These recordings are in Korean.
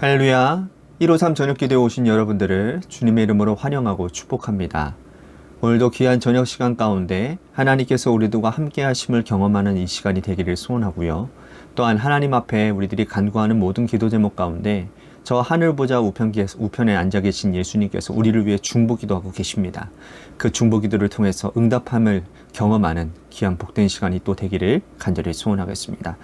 할렐루야. 153 저녁기도에 오신 여러분들을 주님의 이름으로 환영하고 축복합니다. 오늘도 귀한 저녁 시간 가운데 하나님께서 우리들과 함께 하심을 경험하는 이 시간이 되기를 소원하고요. 또한 하나님 앞에 우리들이 간구하는 모든 기도 제목 가운데 저 하늘 보좌 우편에 앉아 계신 예수님께서 우리를 위해 중보기도 하고 계십니다. 그 중보기도를 통해서 응답함을 경험하는 귀한 복된 시간이 또 되기를 간절히 소원하겠습니다.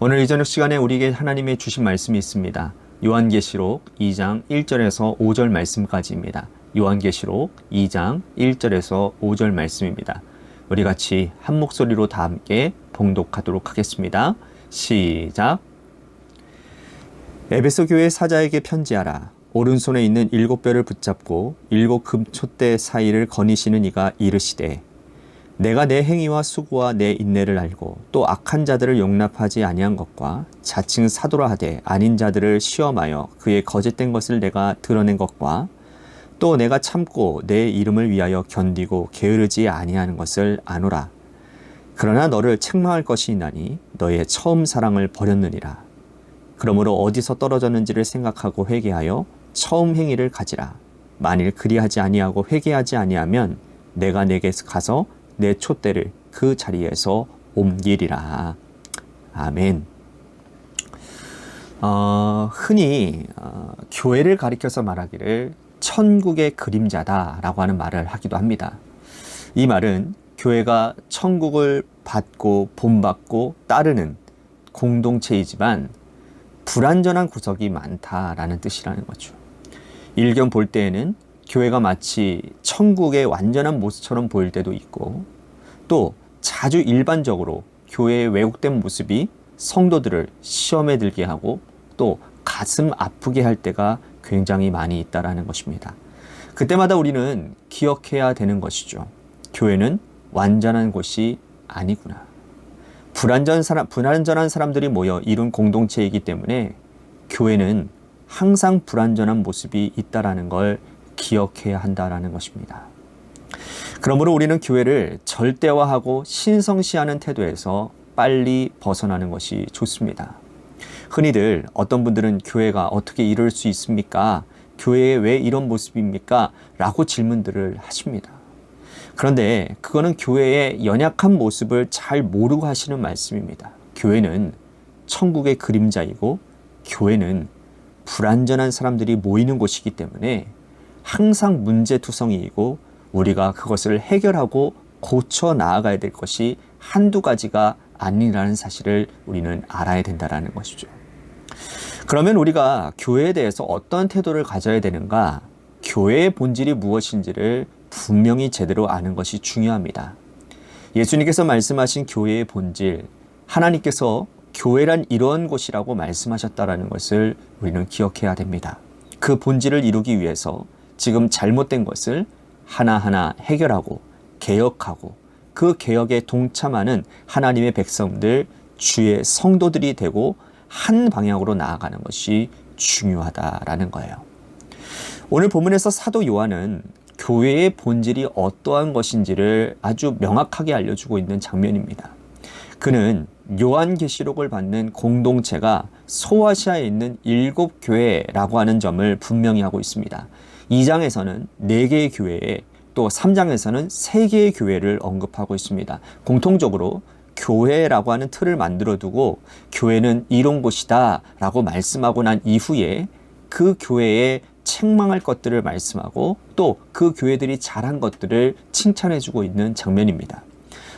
오늘 이 저녁 시간에 우리에게 하나님의 주신 말씀이 있습니다. 요한계시록 2장 1절에서 5절 말씀까지입니다. 요한계시록 2장 1절에서 5절 말씀입니다. 우리 같이 한 목소리로 다 함께 봉독하도록 하겠습니다. 시작. 에베소 교회 사자에게 편지하라. 오른손에 있는 7뼈를 붙잡고 7 금촛대 사이를 거니시는 이가 이르시되 내가 내 행위와 수고와 내 인내를 알고 또 악한 자들을 용납하지 아니한 것과 자칭 사도라 하되 아닌 자들을 시험하여 그의 거짓된 것을 내가 드러낸 것과 또 내가 참고 내 이름을 위하여 견디고 게으르지 아니하는 것을 아노라. 그러나 너를 책망할 것이 있나니 너의 처음 사랑을 버렸느니라. 그러므로 어디서 떨어졌는지를 생각하고 회개하여 처음 행위를 가지라. 만일 그리하지 아니하고 회개하지 아니하면 내가 내게서 가서 내 촛대를 그 자리에서 옮기리라. 아멘. 흔히 교회를 가리켜서 말하기를 천국의 그림자다라고 하는 말을 하기도 합니다. 이 말은 교회가 천국을 받고 본받고 따르는 공동체이지만 불완전한 구석이 많다라는 뜻이라는 거죠. 일견 볼 때에는 교회가 마치 천국의 완전한 모습처럼 보일 때도 있고 또 자주 일반적으로 교회의 왜곡된 모습이 성도들을 시험에 들게 하고 또 가슴 아프게 할 때가 굉장히 많이 있다는 것입니다. 그때마다 우리는 기억해야 되는 것이죠. 교회는 완전한 곳이 아니구나. 불완전한 사람들이 모여 이룬 공동체이기 때문에 교회는 항상 불완전한 모습이 있다는 걸 기억해야 한다는 것입니다. 그러므로 우리는 교회를 절대화하고 신성시하는 태도에서 빨리 벗어나는 것이 좋습니다. 흔히들 어떤 분들은 교회가 어떻게 이럴 수 있습니까? 교회에 왜 이런 모습입니까? 라고 질문들을 하십니다. 그런데 그거는 교회의 연약한 모습을 잘 모르고 하시는 말씀입니다. 교회는 천국의 그림자이고 교회는 불완전한 사람들이 모이는 곳이기 때문에 항상 문제투성이이고 우리가 그것을 해결하고 고쳐 나아가야 될 것이 한두 가지가 아니라는 사실을 우리는 알아야 된다는 것이죠. 그러면 우리가 교회에 대해서 어떤 태도를 가져야 되는가? 교회의 본질이 무엇인지를 분명히 제대로 아는 것이 중요합니다. 예수님께서 말씀하신 교회의 본질, 하나님께서 교회란 이러한 곳이라고 말씀하셨다는 것을 우리는 기억해야 됩니다. 그 본질을 이루기 위해서 지금 잘못된 것을 하나하나 해결하고 개혁하고 그 개혁에 동참하는 하나님의 백성들, 주의 성도들이 되고 한 방향으로 나아가는 것이 중요하다라는 거예요. 오늘 본문에서 사도 요한은 교회의 본질이 어떠한 것인지를 아주 명확하게 알려주고 있는 장면입니다. 그는 요한계시록을 받는 공동체가 소아시아에 있는 7교회라고 하는 점을 분명히 하고 있습니다. 2장에서는 4개의 교회에 또 3장에서는 3개의 교회를 언급하고 있습니다. 공통적으로 교회라고 하는 틀을 만들어 두고 교회는 이런 곳이다 라고 말씀하고 난 이후에 그 교회에 책망할 것들을 말씀하고 또 그 교회들이 잘한 것들을 칭찬해 주고 있는 장면입니다.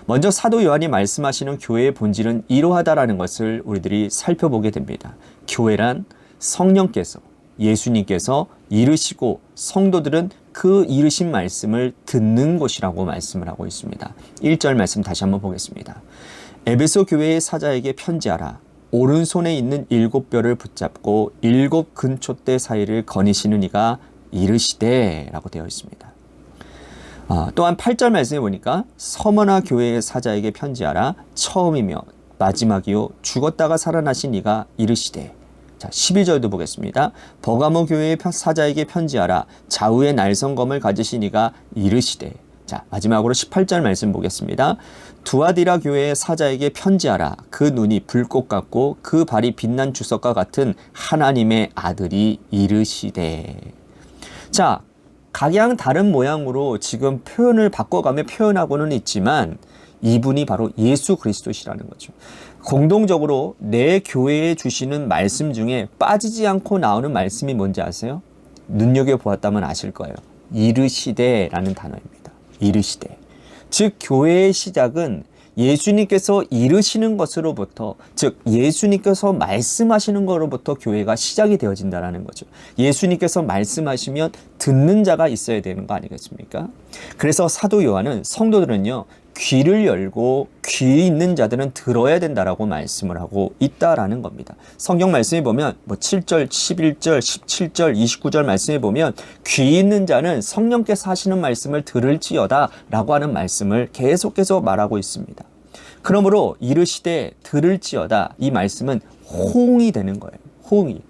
먼저 사도 요한이 말씀하시는 교회의 본질은 이러하다라는 것을 우리들이 살펴보게 됩니다. 교회란 성령께서 예수님께서 이르시고 성도들은 그 이르신 말씀을 듣는 곳이라고 말씀을 하고 있습니다. 1절 말씀 다시 한번 보겠습니다. 에베소 교회의 사자에게 편지하라. 오른손에 있는 7뼈를 붙잡고 7 근촛대 사이를 거니시는 이가 이르시되 라고 되어 있습니다. 또한 8절 말씀에 보니까 서머나 교회의 사자에게 편지하라. 처음이며 마지막이요 죽었다가 살아나신 이가 이르시되. 자, 12절도 보겠습니다. 버가모 교회의 사자에게 편지하라. 좌우에 날성검을 가지신 이가 이르시되. 자, 마지막으로 18절 말씀 보겠습니다. 두아디라 교회의 사자에게 편지하라. 그 눈이 불꽃 같고 그 발이 빛난 주석과 같은 하나님의 아들이 이르시되. 자, 각양 다른 모양으로 지금 표현을 바꿔가며 표현하고는 있지만 이분이 바로 예수 그리스도시라는 거죠. 공동적으로 내 교회에 주시는 말씀 중에 빠지지 않고 나오는 말씀이 뭔지 아세요? 눈여겨보았다면 아실 거예요. 이르시되라는 단어입니다. 이르시되. 즉 교회의 시작은 예수님께서 이르시는 것으로부터, 즉 예수님께서 말씀하시는 것으로부터 교회가 시작이 되어진다는 거죠. 예수님께서 말씀하시면 듣는 자가 있어야 되는 거 아니겠습니까? 그래서 사도 요한은 성도들은요, 귀를 열고 귀 있는 자들은 들어야 된다라고 말씀을 하고 있다라는 겁니다. 성경 말씀에 보면 7절, 11절, 17절, 29절 말씀에 보면 귀 있는 자는 성령께서 하시는 말씀을 들을지어다 라고 하는 말씀을 계속해서 말하고 있습니다. 그러므로 이르시되 들을지어다, 이 말씀은 호응이 되는 거예요. 호응이.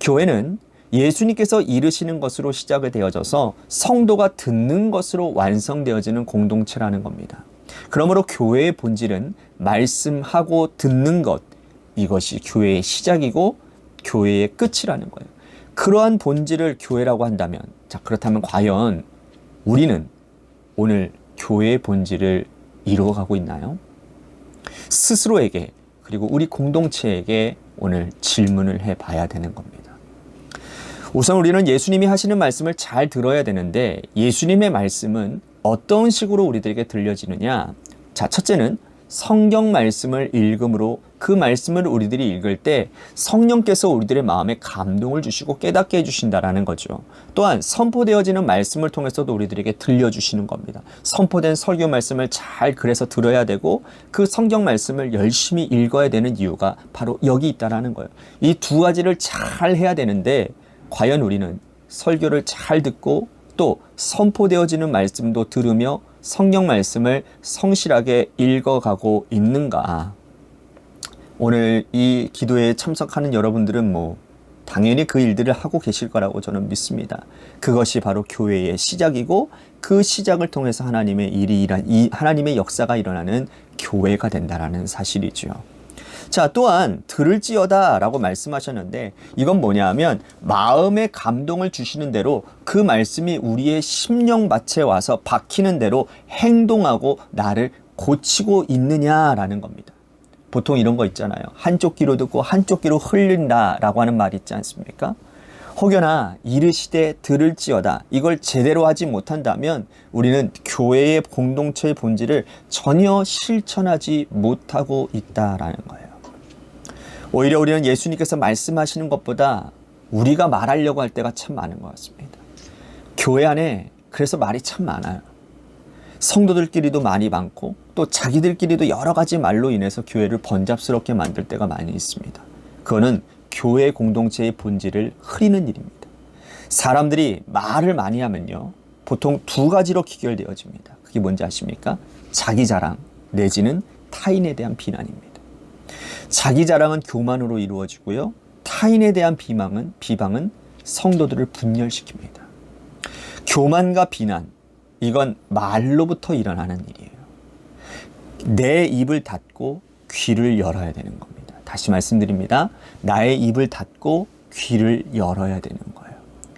교회는 예수님께서 이르시는 것으로 시작이 되어져서 성도가 듣는 것으로 완성되어지는 공동체라는 겁니다. 그러므로 교회의 본질은 말씀하고 듣는 것, 이것이 교회의 시작이고 교회의 끝이라는 거예요. 그러한 본질을 교회라고 한다면, 자, 그렇다면 과연 우리는 오늘 교회의 본질을 이루어가고 있나요? 스스로에게, 그리고 우리 공동체에게 오늘 질문을 해봐야 되는 겁니다. 우선 우리는 예수님이 하시는 말씀을 잘 들어야 되는데, 예수님의 말씀은 어떤 식으로 우리들에게 들려지느냐? 자, 첫째는 성경 말씀을 읽음으로 그 말씀을 우리들이 읽을 때 성령께서 우리들의 마음에 감동을 주시고 깨닫게 해주신다라는 거죠. 또한 선포되어지는 말씀을 통해서도 우리들에게 들려주시는 겁니다. 선포된 설교 말씀을 잘 그래서 들어야 되고 그 성경 말씀을 열심히 읽어야 되는 이유가 바로 여기 있다라는 거예요. 이 두 가지를 잘 해야 되는데 과연 우리는 설교를 잘 듣고 또 선포되어지는 말씀도 들으며 성경 말씀을 성실하게 읽어가고 있는가? 오늘 이 기도에 참석하는 여러분들은 당연히 그 일들을 하고 계실 거라고 저는 믿습니다. 그것이 바로 교회의 시작이고 그 시작을 통해서 하나님의 역사가 일어나는 교회가 된다라는 사실이죠. 자, 또한 들을지어다 라고 말씀하셨는데 이건 뭐냐면 마음의 감동을 주시는 대로 그 말씀이 우리의 심령밭에 와서 박히는 대로 행동하고 나를 고치고 있느냐라는 겁니다. 보통 이런 거 있잖아요. 한쪽 귀로 듣고 한쪽 귀로 흘린다 라고 하는 말이 있지 않습니까? 혹여나 이르시되 들을지어다, 이걸 제대로 하지 못한다면 우리는 교회의 공동체의 본질을 전혀 실천하지 못하고 있다라는 거예요. 오히려 우리는 예수님께서 말씀하시는 것보다 우리가 말하려고 할 때가 참 많은 것 같습니다. 교회 안에 그래서 말이 참 많아요. 성도들끼리도 말이 많고 또 자기들끼리도 여러 가지 말로 인해서 교회를 번잡스럽게 만들 때가 많이 있습니다. 그거는 교회 공동체의 본질을 흐리는 일입니다. 사람들이 말을 많이 하면요, 보통 두 가지로 귀결되어집니다. 그게 뭔지 아십니까? 자기 자랑 내지는 타인에 대한 비난입니다. 자기 자랑은 교만으로 이루어지고요, 타인에 대한 비방은 성도들을 분열시킵니다. 교만과 비난, 이건 말로부터 일어나는 일이에요. 내 입을 닫고 귀를 열어야 되는 겁니다. 다시 말씀드립니다. 나의 입을 닫고 귀를 열어야 되는 거예요.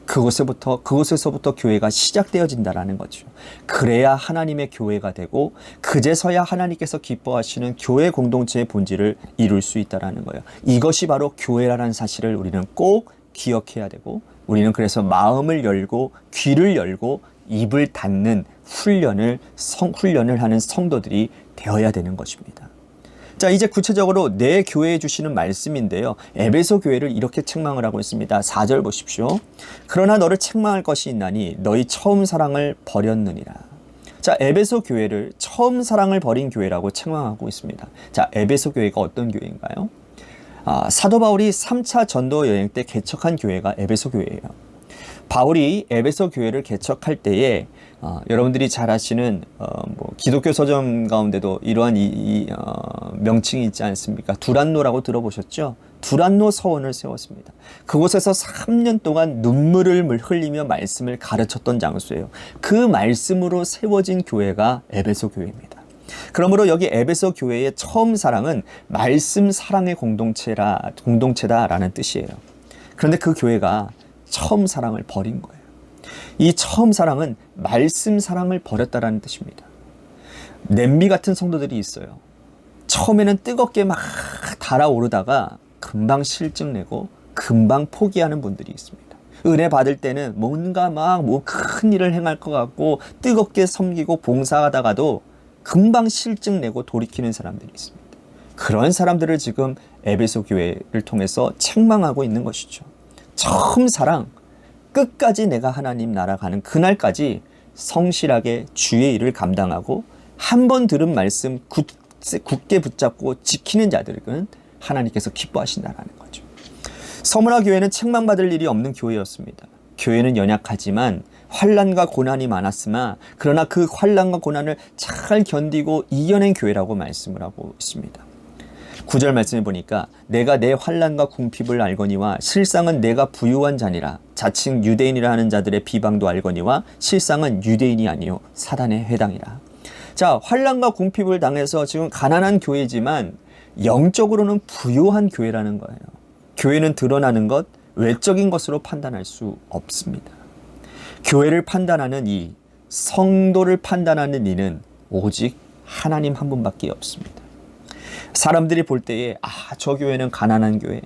그곳에서부터 교회가 시작되어진다라는 거죠. 그래야 하나님의 교회가 되고 그제서야 하나님께서 기뻐하시는 교회 공동체의 본질을 이룰 수 있다라는 거예요. 이것이 바로 교회라는 사실을 우리는 꼭 기억해야 되고, 우리는 그래서 마음을 열고 귀를 열고 입을 닫는 훈련을 하는 성도들이 되어야 되는 것입니다. 자, 이제 구체적으로 내 교회에 주시는 말씀인데요. 에베소 교회를 이렇게 책망을 하고 있습니다. 4절 보십시오. 그러나 너를 책망할 것이 있나니 너희 처음 사랑을 버렸느니라. 자, 에베소 교회를 처음 사랑을 버린 교회라고 책망하고 있습니다. 자, 에베소 교회가 어떤 교회인가요? 사도 바울이 3차 전도 여행 때 개척한 교회가 에베소 교회예요. 바울이 에베소 교회를 개척할 때에 여러분들이 잘 아시는 기독교 서점 가운데도 이러한 명칭이 있지 않습니까? 두란노라고 들어보셨죠? 두란노 서원을 세웠습니다. 그곳에서 3년 동안 눈물을 흘리며 말씀을 가르쳤던 장소예요. 그 말씀으로 세워진 교회가 에베소 교회입니다. 그러므로 여기 에베소 교회의 처음 사랑은 말씀 사랑의 공동체다라는 뜻이에요. 그런데 그 교회가 처음 사랑을 버린 거예요. 이 처음 사랑은 말씀 사랑을 버렸다라는 뜻입니다. 냄비 같은 성도들이 있어요. 처음에는 뜨겁게 막 달아오르다가 금방 실증내고 금방 포기하는 분들이 있습니다. 은혜 받을 때는 뭔가 큰 일을 행할 것 같고 뜨겁게 섬기고 봉사하다가도 금방 실증내고 돌이키는 사람들이 있습니다. 그런 사람들을 지금 에베소 교회를 통해서 책망하고 있는 것이죠. 처음 사랑, 끝까지 내가 하나님 나라 가는 그날까지 성실하게 주의 일을 감당하고 한 번 들은 말씀 굳게 붙잡고 지키는 자들은 하나님께서 기뻐하신다는 거죠. 서문화 교회는 책망받을 일이 없는 교회였습니다. 교회는 연약하지만 환난과 고난이 많았으나 그러나 그 환난과 고난을 잘 견디고 이겨낸 교회라고 말씀을 하고 있습니다. 9절 말씀해 보니까 내가 내 환난과 궁핍을 알거니와 실상은 내가 부유한 자니라. 자칭 유대인이라 하는 자들의 비방도 알거니와 실상은 유대인이 아니요 사단의 회당이라. 자, 환난과 궁핍을 당해서 지금 가난한 교회지만 영적으로는 부유한 교회라는 거예요. 교회는 드러나는 것, 외적인 것으로 판단할 수 없습니다. 교회를 판단하는 이, 성도를 판단하는 이는 오직 하나님 한 분밖에 없습니다. 사람들이 볼 때에 저 교회는 가난한 교회,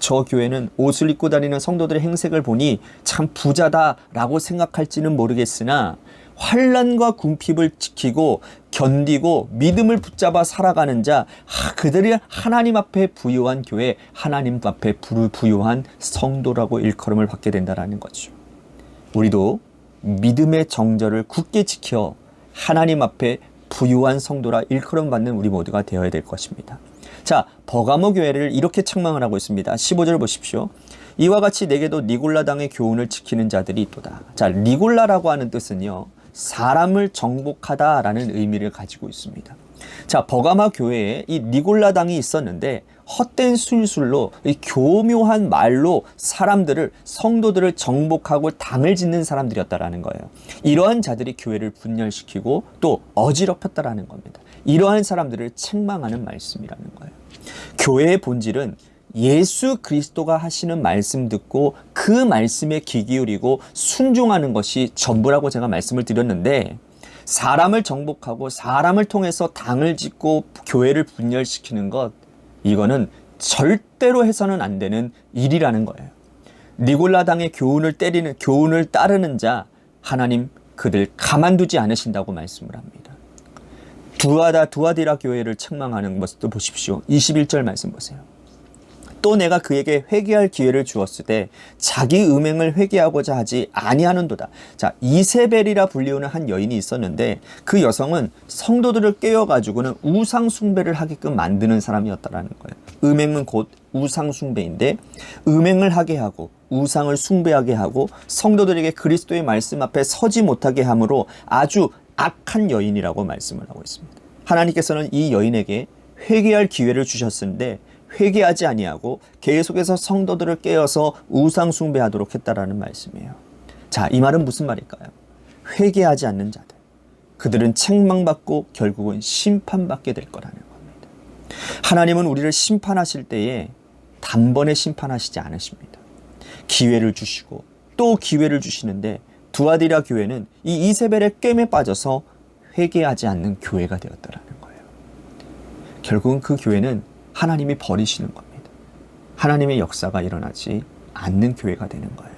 저 교회는 옷을 입고 다니는 성도들의 행색을 보니 참 부자다라고 생각할지는 모르겠으나 환난과 궁핍을 지키고 견디고 믿음을 붙잡아 살아가는 자, 그들이 하나님 앞에 부유한 교회, 하나님 앞에 부유한 성도라고 일컬음을 받게 된다는 거죠. 우리도 믿음의 정절을 굳게 지켜 하나님 앞에 부유한 성도라 일컬음 받는 우리 모두가 되어야 될 것입니다. 자, 버가모 교회를 이렇게 책망을 하고 있습니다. 15절 보십시오. 이와 같이 내게도 니골라당의 교훈을 지키는 자들이 있도다. 자, 니골라라고 하는 뜻은요, 사람을 정복하다라는 의미를 가지고 있습니다. 자, 버가마 교회에 이 니골라당이 있었는데 헛된 술술로 이 교묘한 말로 성도들을 정복하고 당을 짓는 사람들이었다라는 거예요. 이러한 자들이 교회를 분열시키고 또 어지럽혔다라는 겁니다. 이러한 사람들을 책망하는 말씀이라는 거예요. 교회의 본질은 예수 그리스도가 하시는 말씀 듣고 그 말씀에 귀 기울이고 순종하는 것이 전부라고 제가 말씀을 드렸는데, 사람을 정복하고 사람을 통해서 당을 짓고 교회를 분열시키는 것, 이거는 절대로 해서는 안 되는 일이라는 거예요. 니골라당의 교훈을 따르는 자, 하나님 그들 가만두지 않으신다고 말씀을 합니다. 두아디라 교회를 책망하는 모습도 보십시오. 21절 말씀 보세요. 또 내가 그에게 회개할 기회를 주었을 때 자기 음행을 회개하고자 하지 아니하는도다. 자, 이세벨이라 불리우는 한 여인이 있었는데 그 여성은 성도들을 깨워가지고는 우상 숭배를 하게끔 만드는 사람이었다라는 거예요. 음행은 곧 우상 숭배인데, 음행을 하게 하고 우상을 숭배하게 하고 성도들에게 그리스도의 말씀 앞에 서지 못하게 함으로 아주 악한 여인이라고 말씀을 하고 있습니다. 하나님께서는 이 여인에게 회개할 기회를 주셨는데 회개하지 아니하고 계속해서 성도들을 깨어서 우상 숭배하도록 했다라는 말씀이에요. 자, 이 말은 무슨 말일까요? 회개하지 않는 자들, 그들은 책망받고 결국은 심판받게 될 거라는 겁니다. 하나님은 우리를 심판하실 때에 단번에 심판하시지 않으십니다. 기회를 주시고 또 기회를 주시는데, 두아디라 교회는 이 이세벨의 꿰매 빠져서 회개하지 않는 교회가 되었다라는 거예요. 결국은 그 교회는 하나님이 버리시는 겁니다. 하나님의 역사가 일어나지 않는 교회가 되는 거예요.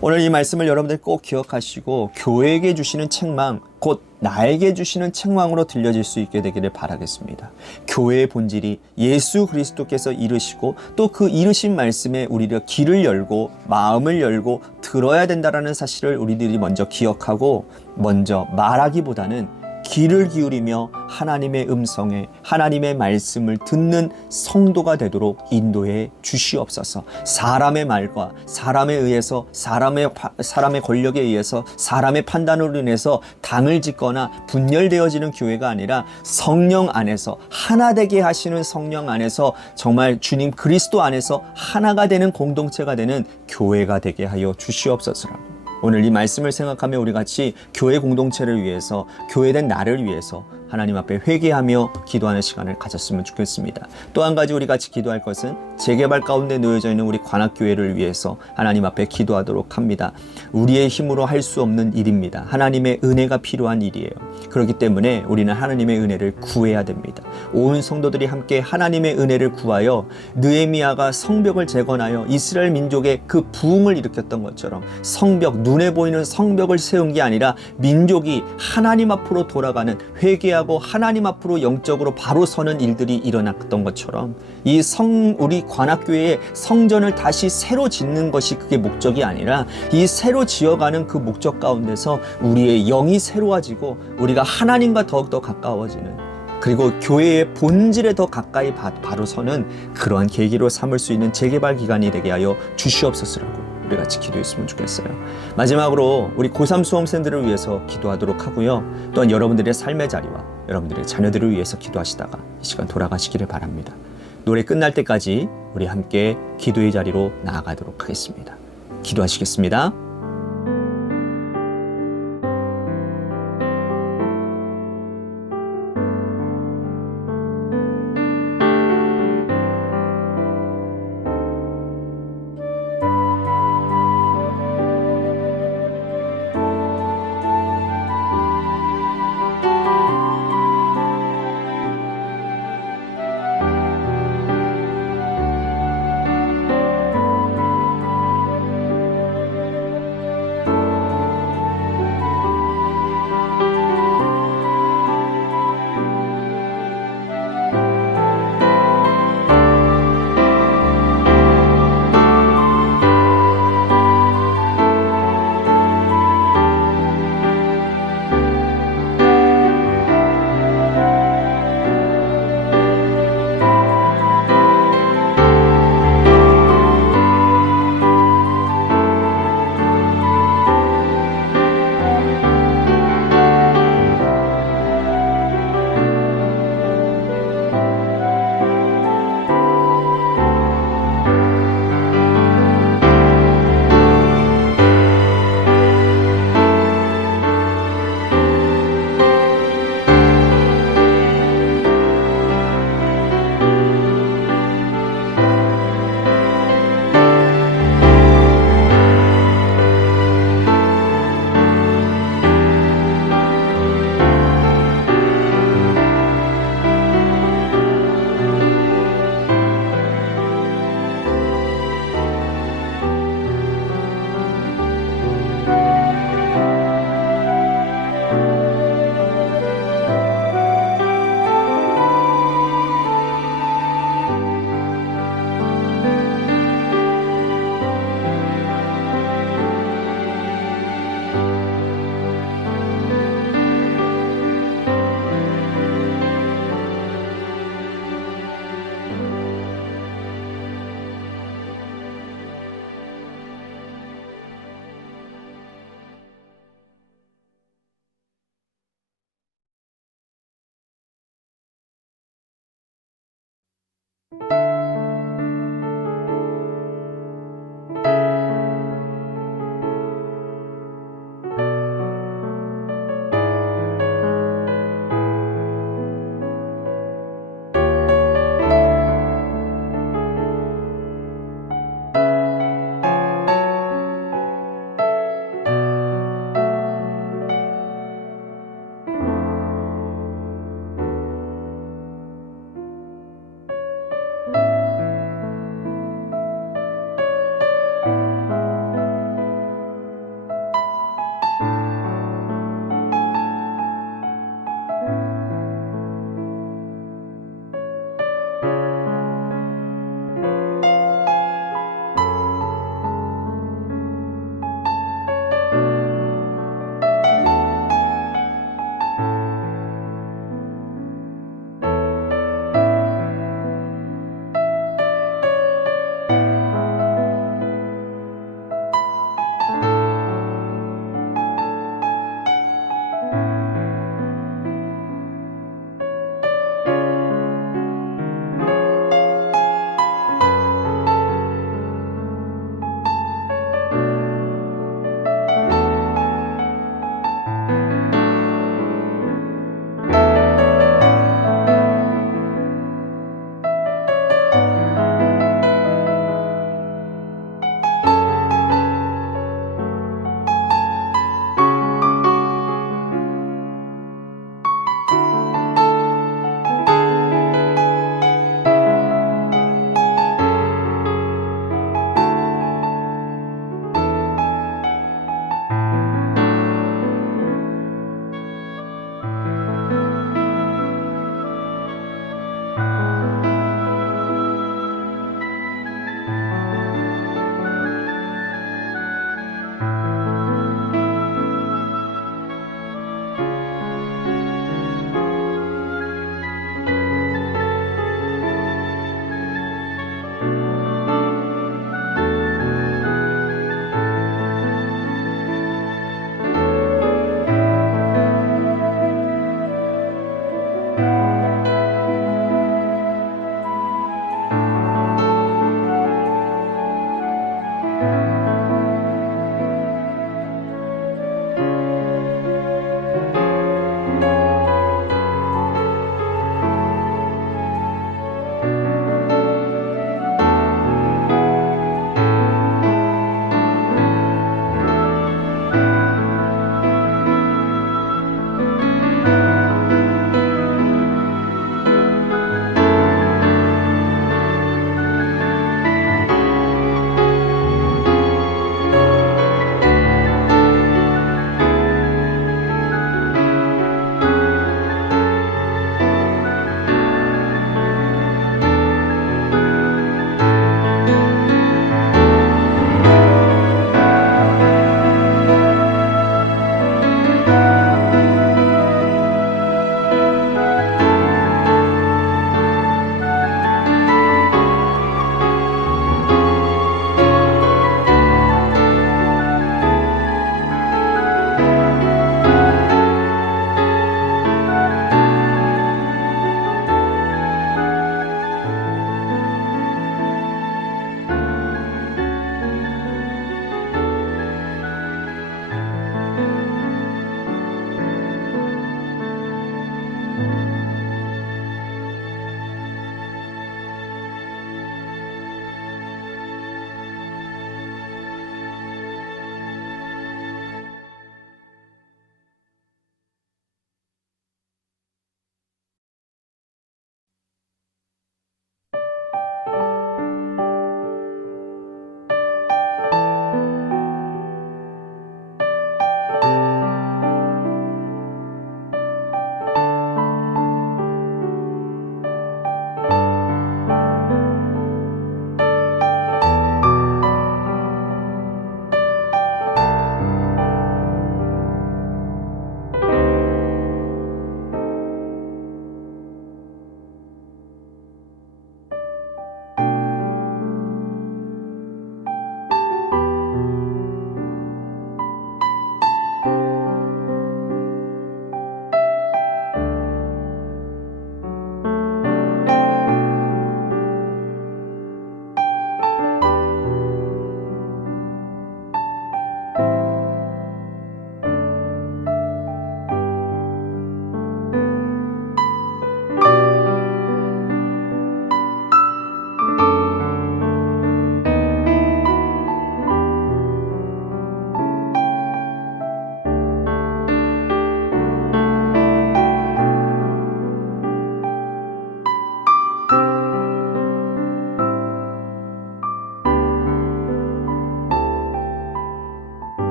오늘 이 말씀을 여러분들 꼭 기억하시고 교회에게 주시는 책망, 곧 나에게 주시는 책망으로 들려질 수 있게 되기를 바라겠습니다. 교회의 본질이 예수 그리스도께서 이르시고 또 그 이르신 말씀에 우리가 귀를 열고 마음을 열고 들어야 된다는 사실을 우리들이 먼저 기억하고 먼저 말하기보다는 귀를 기울이며 하나님의 음성에 하나님의 말씀을 듣는 성도가 되도록 인도해 주시옵소서. 사람의 말과 사람에 의해서 사람의 권력에 의해서 사람의 판단으로 인해서 당을 짓거나 분열되어지는 교회가 아니라 성령 안에서 하나 되게 하시는 성령 안에서 정말 주님 그리스도 안에서 하나가 되는 공동체가 되는 교회가 되게 하여 주시옵소서라고. 오늘 이 말씀을 생각하며 우리 같이 교회 공동체를 위해서, 교회된 나를 위해서 하나님 앞에 회개하며 기도하는 시간을 가졌으면 좋겠습니다. 또 한 가지 우리 같이 기도할 것은 재개발 가운데 놓여져 있는 우리 관악교회를 위해서 하나님 앞에 기도하도록 합니다. 우리의 힘으로 할 수 없는 일입니다. 하나님의 은혜가 필요한 일이에요. 그렇기 때문에 우리는 하나님의 은혜를 구해야 됩니다. 온 성도들이 함께 하나님의 은혜를 구하여 느헤미야가 성벽을 재건하여 이스라엘 민족의 그 부흥을 일으켰던 것처럼 성벽, 눈에 보이는 성벽을 세운 게 아니라 민족이 하나님 앞으로 돌아가는, 회개하고 하나님 앞으로 영적으로 바로 서는 일들이 일어났던 것처럼 우리 관악교회의 성전을 다시 새로 짓는 것이 그게 목적이 아니라 이 새로 지어가는 그 목적 가운데서 우리의 영이 새로워지고 우리가 하나님과 더욱더 가까워지는, 그리고 교회의 본질에 더 가까이 바로 서는 그러한 계기로 삼을 수 있는 재개발 기간이 되게 하여 주시옵소서라고 우리 같이 기도했으면 좋겠어요. 마지막으로 우리 고3 수험생들을 위해서 기도하도록 하고요. 또한 여러분들의 삶의 자리와 여러분들의 자녀들을 위해서 기도하시다가 이 시간 돌아가시기를 바랍니다. 노래 끝날 때까지 우리 함께 기도의 자리로 나아가도록 하겠습니다. 기도하시겠습니다.